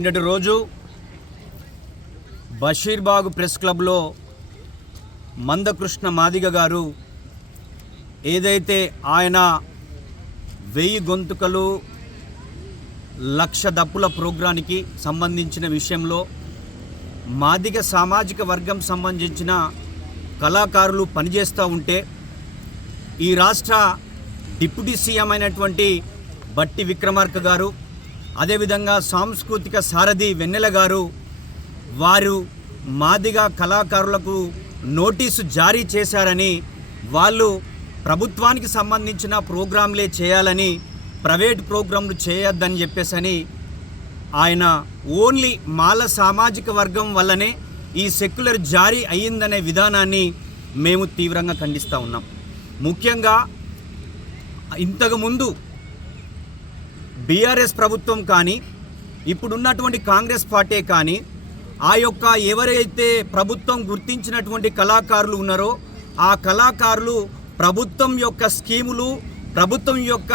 నిన్నటి రోజు బషీర్బాగ్ ప్రెస్ క్లబ్లో మందకృష్ణ మాదిగ గారు ఏదైతే ఆయన 1000 గొంతుకలు 1,00,000 దప్పుల ప్రోగ్రాంకి సంబంధించిన విషయంలో మాదిగ సామాజిక వర్గం సంబంధించిన కళాకారులు పనిచేస్తూ ఉంటే ఈ రాష్ట్ర డిప్యూటీ సీఎం అయినటువంటి బట్టి విక్రమార్క గారు, అదేవిధంగా సాంస్కృతిక సారథి వెన్నెల గారు వారు మాదిగ కళాకారులకు నోటీసు జారీ చేశారని, వాళ్ళు ప్రభుత్వానికి సంబంధించిన ప్రోగ్రాంలే చేయాలని, ప్రైవేట్ ప్రోగ్రాంలు చేయొద్దని చెప్పేసని ఆయన ఓన్లీ మాల సామాజిక వర్గం వల్లనే ఈ సెక్యులర్ జారీ అయ్యిందనే విధానాన్ని మేము తీవ్రంగా ఖండిస్తూ ఉన్నాం. ముఖ్యంగా ఇంతకుముందు బీఆర్ఎస్ ప్రభుత్వం కానీ ఇప్పుడున్నటువంటి కాంగ్రెస్ పార్టీ కానీ ఆ యొక్క ఎవరైతే ప్రభుత్వం గుర్తించినటువంటి కళాకారులు ఉన్నారో ఆ కళాకారులు ప్రభుత్వం యొక్క స్కీములు, ప్రభుత్వం యొక్క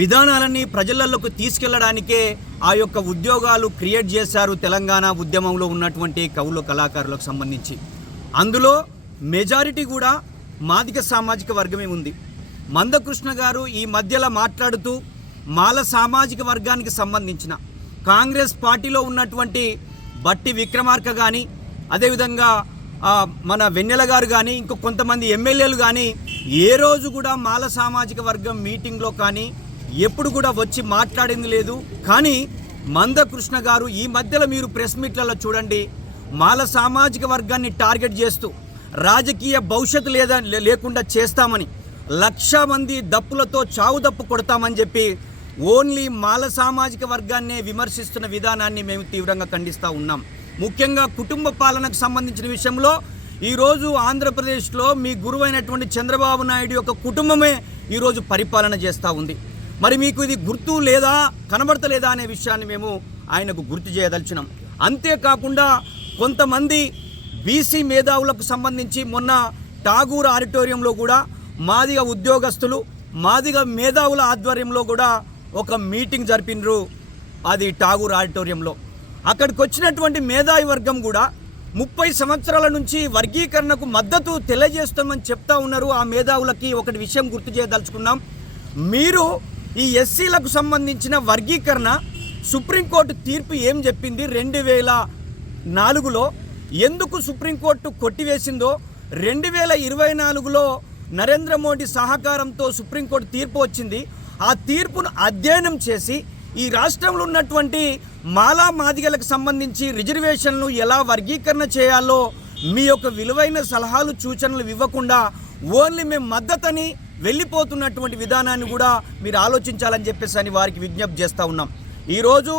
విధానాలని ప్రజలలోకి తీసుకెళ్లడానికే ఆ యొక్క ఉద్యోగాలు క్రియేట్ చేశారు తెలంగాణ ఉద్యమంలో ఉన్నటువంటి కవులు కళాకారులకు సంబంధించి. అందులో మెజారిటీ కూడా మాదిగ సామాజిక వర్గమే ఉంది. మందకృష్ణ గారు ఈ మధ్యలో మాట్లాడుతూ మాల సామాజిక వర్గానికి సంబంధించిన కాంగ్రెస్ పార్టీలో ఉన్నటువంటి బట్టి విక్రమార్క కానీ, అదేవిధంగా మన వెన్నెల గారు కానీ, ఇంకో కొంతమంది ఎమ్మెల్యేలు కానీ ఏ రోజు కూడా మాల సామాజిక వర్గం మీటింగ్లో కానీ ఎప్పుడు కూడా వచ్చి మాట్లాడింది లేదు. కానీ మందకృష్ణ గారు ఈ మధ్యలో మీరు ప్రెస్ మీట్లలో చూడండి, మాల సామాజిక వర్గాన్ని టార్గెట్ చేస్తూ రాజకీయ భవిష్యత్తు లేకుండా చేస్తామని, 1,00,000 మంది దప్పులతో చావు దప్పు కొడతామని చెప్పి ఓన్లీ మాల సామాజిక వర్గాన్నే విమర్శిస్తున్న విధానాన్ని మేము తీవ్రంగా ఖండిస్తూ ఉన్నాం. ముఖ్యంగా కుటుంబ పాలనకు సంబంధించిన విషయంలో ఈరోజు ఆంధ్రప్రదేశ్లో మీ గురువైనటువంటి చంద్రబాబు నాయుడు యొక్క కుటుంబమే ఈరోజు పరిపాలన చేస్తూ ఉంది. మరి మీకు ఇది గుర్తు లేదా, కనబడతలేదా అనే విషయాన్ని మేము ఆయనకు గుర్తు చేయదలిచినాం. అంతేకాకుండా కొంతమంది బీసీ మేధావులకు సంబంధించి మొన్న ఠాగూర్ ఆడిటోరియంలో కూడా మాదిగ ఉద్యోగస్తులు, మాదిగ మేధావుల ఆధ్వర్యంలో కూడా ఒక మీటింగ్ జరిపినరు. అది ఠాగూర్ ఆడిటోరియంలో అక్కడికి వచ్చినటువంటి మేధావి వర్గం కూడా 30 సంవత్సరాల నుంచి వర్గీకరణకు మద్దతు తెలియజేస్తామని చెప్తా ఉన్నారు. ఆ మేధావులకి ఒకటి విషయం గుర్తు చేయదలుచుకున్నాం. మీరు ఈ ఎస్సీలకు సంబంధించిన వర్గీకరణ సుప్రీంకోర్టు తీర్పు ఏం చెప్పింది, 2004లో ఎందుకు సుప్రీంకోర్టు కొట్టివేసిందో, 2024లో నరేంద్ర మోడీ సహకారంతో సుప్రీంకోర్టు తీర్పు వచ్చింది. ఆ తీర్పును అధ్యయనం చేసి ఈ రాష్ట్రంలో ఉన్నటువంటి మాలా మాదిగలకు సంబంధించి రిజర్వేషన్లు ఎలా వర్గీకరణ చేయాలో మీ యొక్క విలువైన సలహాలు సూచనలు ఇవ్వకుండా ఓన్లీ మేము మద్దతని వెళ్ళిపోతున్నటువంటి విధానాన్ని కూడా మీరు ఆలోచించాలని చెప్పేసి అని వారికి విజ్ఞప్తి చేస్తూ ఉన్నాం. ఈరోజు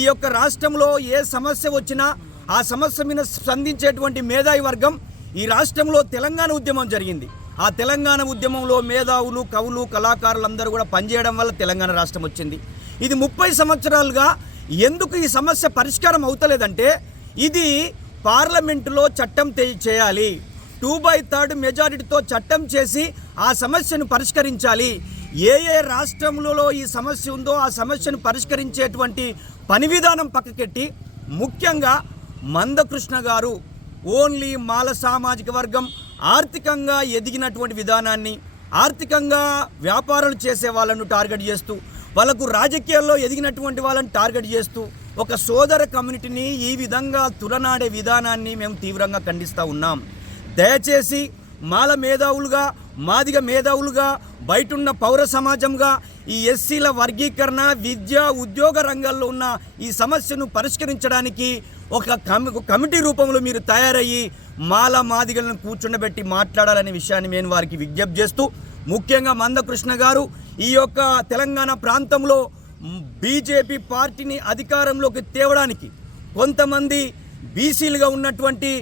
ఈ యొక్క రాష్ట్రంలో ఏ సమస్య వచ్చినా ఆ సమస్య మీద స్పందించేటువంటి మేధావి వర్గం ఈ రాష్ట్రంలో తెలంగాణ ఉద్యమం జరిగింది. ఆ తెలంగాణ ఉద్యమంలో మేధావులు, కవులు, కళాకారులందరూ కూడా పనిచేయడం వల్ల తెలంగాణ రాష్ట్రం వచ్చింది. ఇది 30 సంవత్సరాలుగా ఎందుకు ఈ సమస్య పరిష్కారం అవుతలేదంటే, ఇది పార్లమెంటులో చట్టం చేయాలి, 2/3 మెజారిటీతో చట్టం చేసి ఆ సమస్యను పరిష్కరించాలి. ఏ రాష్ట్రంలో ఈ సమస్య ఉందో ఆ సమస్యను పరిష్కరించేటువంటి పని విధానం పక్కకెట్టి ముఖ్యంగా మందకృష్ణ గారు ఓన్లీ మాల సామాజిక వర్గం ఆర్థికంగా ఎదిగినటువంటి విధానాన్ని, ఆర్థికంగా వ్యాపారాలు చేసే వాళ్ళను టార్గెట్ చేస్తూ, వాళ్ళకు రాజకీయాల్లో ఎదిగినటువంటి వాళ్ళని టార్గెట్ చేస్తూ ఒక సోదర కమ్యూనిటీని ఈ విధంగా తులనాడే విధానాన్ని మేము తీవ్రంగా ఖండిస్తూ ఉన్నాం. దయచేసి మాల మేధావులుగా, మాదిగ మేధావులుగా, బయటున్న పౌర సమాజంగా ఈ ఎస్సీల వర్గీకరణ, విద్య, ఉద్యోగ రంగాల్లో ఉన్న ఈ సమస్యను పరిష్కరించడానికి ఒక కమిటీ రూపంలో మీరు తయారయ్యి మాల మాదిగలను కూర్చుండబెట్టి మాట్లాడాలనే విషయాన్ని నేను వారికి విజ్ఞప్తి చేస్తూ, ముఖ్యంగా మందకృష్ణ గారు ఈ యొక్క తెలంగాణ ప్రాంతంలో బీజేపీ పార్టీని అధికారంలోకి తేవడానికి కొంతమంది బీసీలుగా ఉన్నటువంటి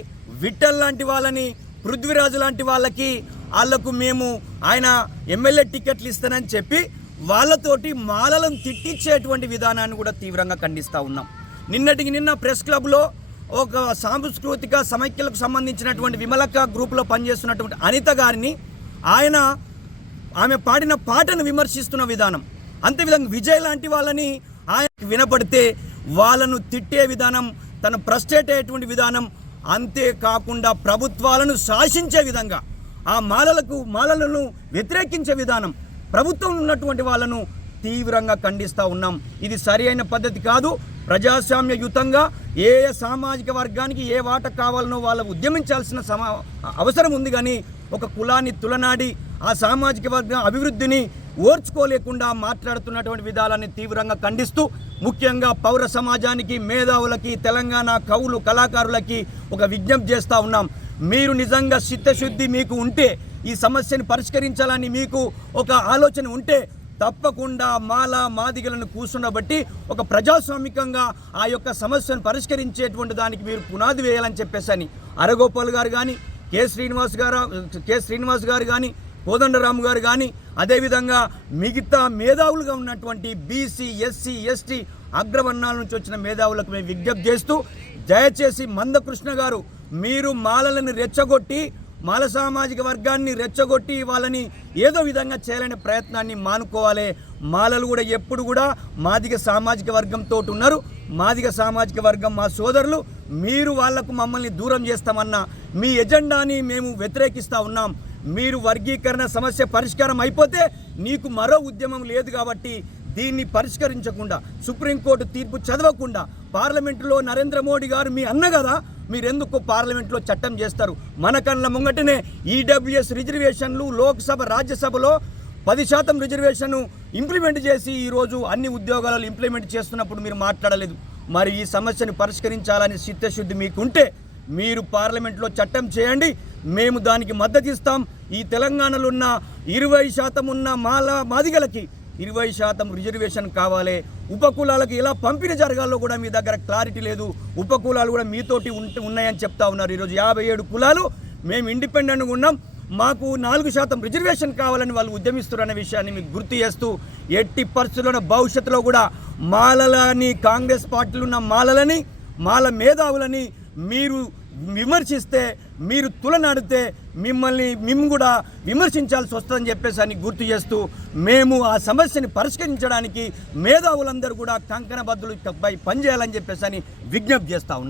విఠల్ లాంటి వాళ్ళని, పృథ్వీరాజు లాంటి వాళ్ళకు మేము ఆయన ఎమ్మెల్యే టికెట్లు ఇస్తానని చెప్పి వాళ్ళతోటి మాలలను తిట్టించేటువంటి విధానాన్ని కూడా తీవ్రంగా ఖండిస్తూ ఉన్నాం. నిన్నటికి నిన్న ప్రెస్ క్లబ్లో ఒక సాంస్కృతిక సమైక్యలకు సంబంధించినటువంటి విమలక్క గ్రూపులో పనిచేస్తున్నటువంటి అనిత గారిని ఆమె పాడిన పాటను విమర్శిస్తున్న విధానం, అంతేవిధంగా విజయ్ లాంటి వాళ్ళని ఆయనకు వినపడితే వాళ్ళను తిట్టే విధానం, తను ఫ్రస్ట్రేట్ అయ్యేటువంటి విధానం, అంతేకాకుండా ప్రభుత్వాలను శాసించే విధంగా ఆ మాలలను వ్యతిరేకించే విధానం, ప్రభుత్వం ఉన్నటువంటి వాళ్ళను తీవ్రంగా ఖండిస్తూ ఉన్నాం. ఇది సరి అయిన పద్ధతి కాదు. ప్రజాస్వామ్యయుతంగా ఏ సామాజిక వర్గానికి ఏ వాట కావాలనో వాళ్ళు ఉద్యమించాల్సిన అవసరం ఉంది. కానీ ఒక కులాన్ని తులనాడి ఆ సామాజిక వర్గం అభివృద్ధిని ఓర్చుకోలేకుండా మాట్లాడుతున్నటువంటి విధానాన్ని తీవ్రంగా ఖండిస్తూ, ముఖ్యంగా పౌర సమాజానికి, మేధావులకి, తెలంగాణ కవులు, కళాకారులకి ఒక విజ్ఞప్తి చేస్తూ ఉన్నాం. మీరు నిజంగా చిత్తశుద్ధి మీకు ఉంటే, ఈ సమస్యను పరిష్కరించాలని మీకు ఒక ఆలోచన ఉంటే తప్పకుండా మాదిగలను కూర్చుండబట్టి ఒక ప్రజాస్వామికంగా ఆ యొక్క సమస్యను పరిష్కరించేటువంటి దానికి మీరు పునాది వేయాలని చెప్పేసి అరగోపాల్ గారు కానీ, కె శ్రీనివాస్ గారు కానీ, కోదండరాము గారు కానీ, అదేవిధంగా మిగతా మేధావులుగా ఉన్నటువంటి బీసీ, ఎస్సీ, ఎస్టీ అగ్రవర్ణాల నుంచి వచ్చిన మేధావులకు మేము విజ్ఞప్తి చేస్తూ, దయచేసి మందకృష్ణ గారు మీరు మాలలను రెచ్చగొట్టి, మాల సామాజిక వర్గాన్ని రెచ్చగొట్టి వాళ్ళని ఏదో విధంగా చేయాలనే ప్రయత్నాన్ని మానుకోవాలి. మాలలు కూడా ఎప్పుడు కూడా మాదిగ సామాజిక వర్గంతో ఉన్నారు. మాదిగ సామాజిక వర్గం మా సోదరులు. మీరు వాళ్లకు మమ్మల్ని దూరం చేస్తామన్న మీ ఎజెండాని మేము వ్యతిరేకిస్తూ ఉన్నాం. మీరు వర్గీకరణ సమస్య పరిష్కారం అయిపోతే నీకు మరో ఉద్యమం లేదు. కాబట్టి దీన్ని పరిష్కరించకుండా, సుప్రీంకోర్టు తీర్పు చదవకుండా, పార్లమెంటులో నరేంద్ర మోడీ గారు మీ అన్న కదా, మీరెందుకు పార్లమెంట్లో చట్టం చేస్తారు? మన కళ్ళ ముంగటనే ఈడబ్ల్యూఎస్ రిజర్వేషన్లు లోక్సభ, రాజ్యసభలో 10% రిజర్వేషన్ ఇంప్లిమెంట్ చేసి ఈరోజు అన్ని ఉద్యోగాలలో ఇంప్లిమెంట్ చేస్తున్నప్పుడు మీరు మాట్లాడలేదు. మరి ఈ సమస్యను పరిష్కరించాలని చిత్తశుద్ధి మీకుంటే మీరు పార్లమెంట్లో చట్టం చేయండి. మేము దానికి మద్దతు ఇస్తాం. ఈ తెలంగాణలో ఉన్న 20% ఉన్న మాదిగలకి 20% రిజర్వేషన్ కావాలి. ఉపకులాలకు ఎలా పంపిణీ జరగాలో కూడా మీ దగ్గర క్లారిటీ లేదు. ఉపకులాలు కూడా మీతోటి ఉన్నాయని చెప్తా ఉన్నారు. ఈరోజు 57 కులాలు మేము ఇండిపెండెంట్గా ఉన్నాం, మాకు 4% రిజర్వేషన్ కావాలని వాళ్ళు ఉద్యమిస్తున్నారనే విషయాన్ని మీకు గుర్తు చేస్తూ, ఎట్టి పరిస్థితుల్లో భవిష్యత్తులో కూడా మాలలని, కాంగ్రెస్ పార్టీలో ఉన్న మాలలని, మాల మేధావులని మీరు విమర్శిస్తే, మీరు తులనాడితే మేము కూడా విమర్శించాల్సి వస్తుందని చెప్పేసి గుర్తు చేస్తూ, మేము ఆ సమస్యని పరిష్కరించడానికి మేధావులందరూ కూడా కంకణబద్దులు పనిచేయాలని చెప్పేసి విజ్ఞప్తి చేస్తా ఉన్నాం.